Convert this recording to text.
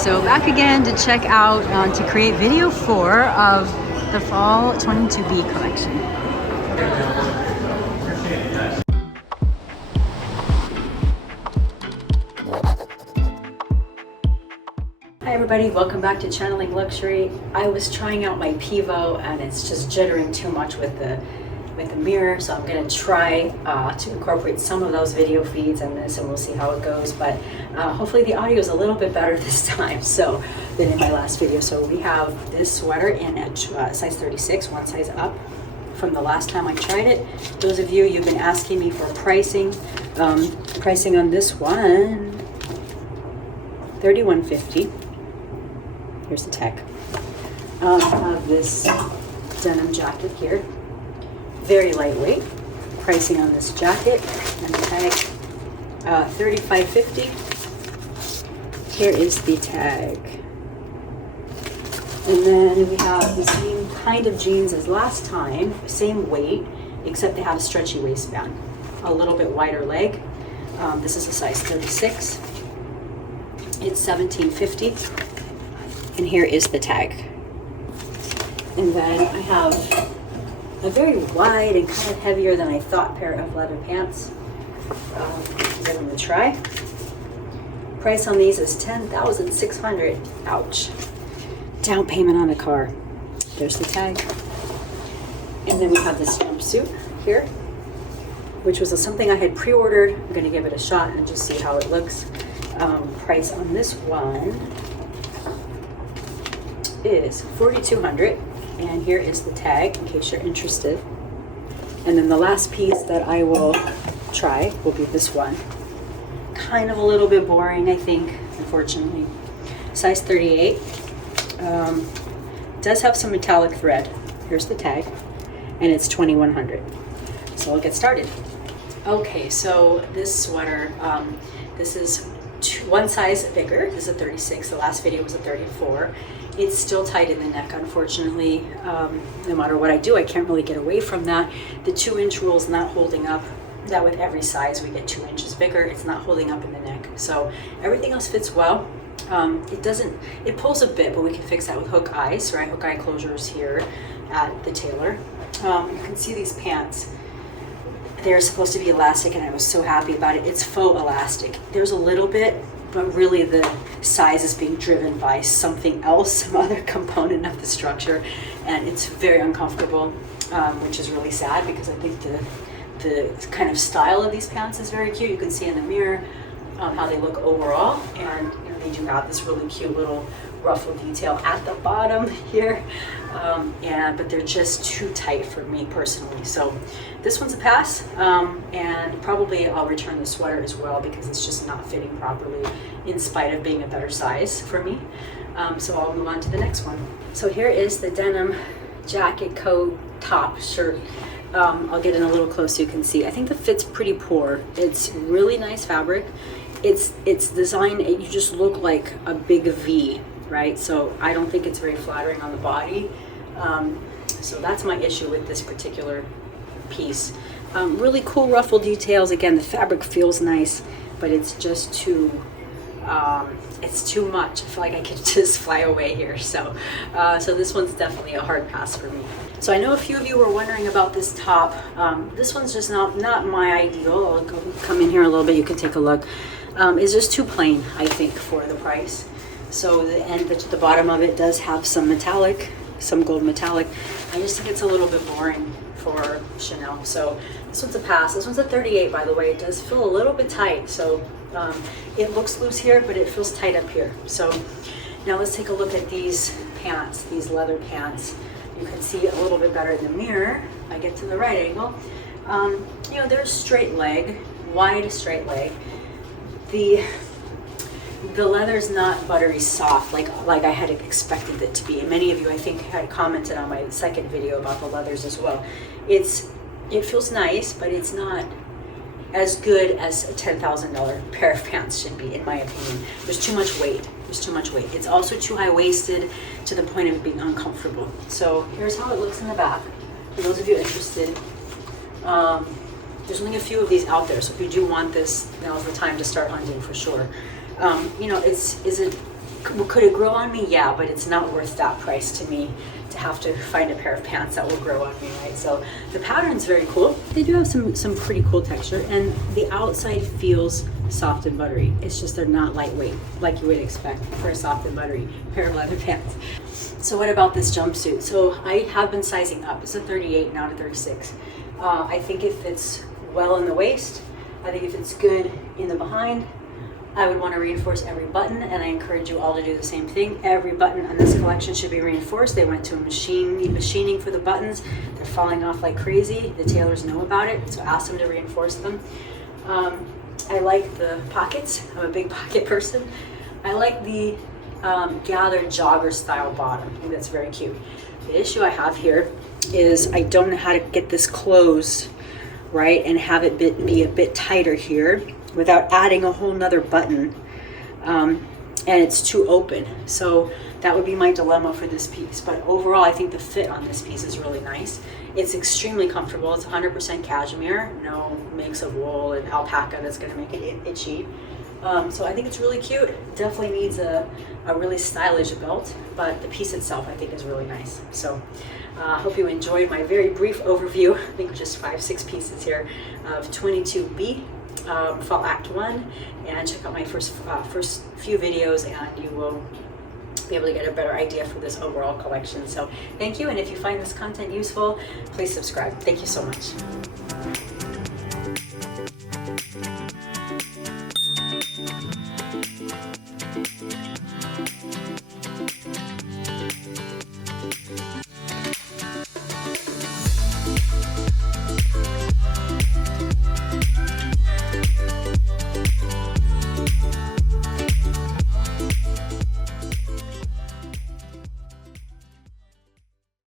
So back again to check out, to create video 4 of the Fall 22B collection. Hi everybody, welcome back to Channeling Luxury. I was trying out my Pivo and it's just jittering too much with the mirror, so I'm going to try to incorporate some of those video feeds in this, and we'll see how it goes. But hopefully the audio is a little bit better this time than in my last video. So we have this sweater in a size 36, one size up from the last time I tried it. Those of you've been asking me for pricing on this one, $31.50. Here's the tag. I have this denim jacket here. Very lightweight. Pricing on this jacket and the tag, $35.50. Here is the tag. And then we have the same kind of jeans as last time, same weight, except they have a stretchy waistband, a little bit wider leg. This is a size 36. It's $17.50. And here is the tag. And then I have a very wide and kind of heavier than I thought pair of leather pants. Give them a try. Price on these is $10,600. Ouch. Down payment on a car. There's the tag. And then we have this jumpsuit here, which was something I had pre-ordered. I'm going to give it a shot and just see how it looks. Price on this one is $4,200. And here is the tag in case you're interested. And then the last piece that I will try will be this one. Kind of a little bit boring, I think, unfortunately. Size 38. Does have some metallic thread. Here's the tag. And it's $2,100. So I'll get started. Okay, so this sweater, this is one size bigger. This is a 36. The last video was a 34. It's still tight in the neck, unfortunately. No matter what I do, I can't really get away from that. The 2-inch rule is not holding up. That with every size, we get 2 inches bigger. It's not holding up in the neck. So everything else fits well. It pulls a bit, but we can fix that with hook eyes, right? Hook eye closures here at the tailor. You can see these pants. They're supposed to be elastic, and I was so happy about it. It's faux elastic. There's a little bit, but really the size is being driven by something else, some other component of the structure, and it's very uncomfortable, which is really sad because I think the kind of style of these pants is very cute. You can see in the mirror how they look overall, and they do have this really cute little ruffle detail at the bottom here, but they're just too tight for me personally. So this one's a pass, and probably I'll return the sweater as well because it's just not fitting properly in spite of being a better size for me. So I'll move on to the next one. So here is the denim jacket, coat, top, shirt. I'll get in a little close so you can see. I think the fit's pretty poor. It's really nice fabric. It's designed, you just look like a big V, right? So I don't think it's very flattering on the body. So that's my issue with this particular piece. Really cool ruffle details. Again, the fabric feels nice, but it's just too much. I feel like I could just fly away here. So this one's definitely a hard pass for me. So I know a few of you were wondering about this top. This one's just not my ideal. I'll come in here a little bit. You can take a look. It's just too plain, I think, for the price. So the bottom of it does have some metallic, some gold metallic. I just think it's a little bit boring for Chanel. So this one's a pass. This one's a 38, by the way. It does feel a little bit tight. So it looks loose here, but it feels tight up here. So now let's take a look at these pants, these leather pants. You can see a little bit better in the mirror. I get to the right angle. They're straight leg, wide straight leg. The leather's not buttery soft like I had expected it to be. And many of you, I think, had commented on my second video about the leathers as well. It feels nice, but it's not as good as a $10,000 pair of pants should be, in my opinion. There's too much weight. It's also too high-waisted to the point of it being uncomfortable. So here's how it looks in the back. For those of you interested, there's only a few of these out there. So if you do want this, now's the time to start hunting for sure. Could it grow on me? Yeah, but it's not worth that price to me to have to find a pair of pants that will grow on me, right? So the pattern's very cool. They do have some pretty cool texture, and the outside feels soft and buttery. It's just they're not lightweight like you would expect for a soft and buttery pair of leather pants. So what about this jumpsuit? So I have been sizing up. It's a 38, not a 36. I think it fits well in the waist. I think it fits good in the behind. I would want to reinforce every button, and I encourage you all to do the same thing. Every button on this collection should be reinforced. They went to a machining for the buttons. They're falling off like crazy. The tailors know about it, so ask them to reinforce them. I like the pockets. I'm a big pocket person. I like the gathered jogger style bottom. I think that's very cute. The issue I have here is I don't know how to get this closed, right, and have it be a bit tighter here without adding a whole nother button, and it's too open. So that would be my dilemma for this piece. But overall, I think the fit on this piece is really nice. It's extremely comfortable. It's 100% cashmere, no mix of wool and alpaca that's going to make it itchy. So I think it's really cute. It definitely needs a really stylish belt, but the piece itself I think is really nice. So I hope you enjoyed my very brief overview. I think just 5-6 pieces here of 22B. Fall Act 1, and check out my first few videos, and you will be able to get a better idea for this overall collection. So thank you, and if you find this content useful, please subscribe. Thank you so much.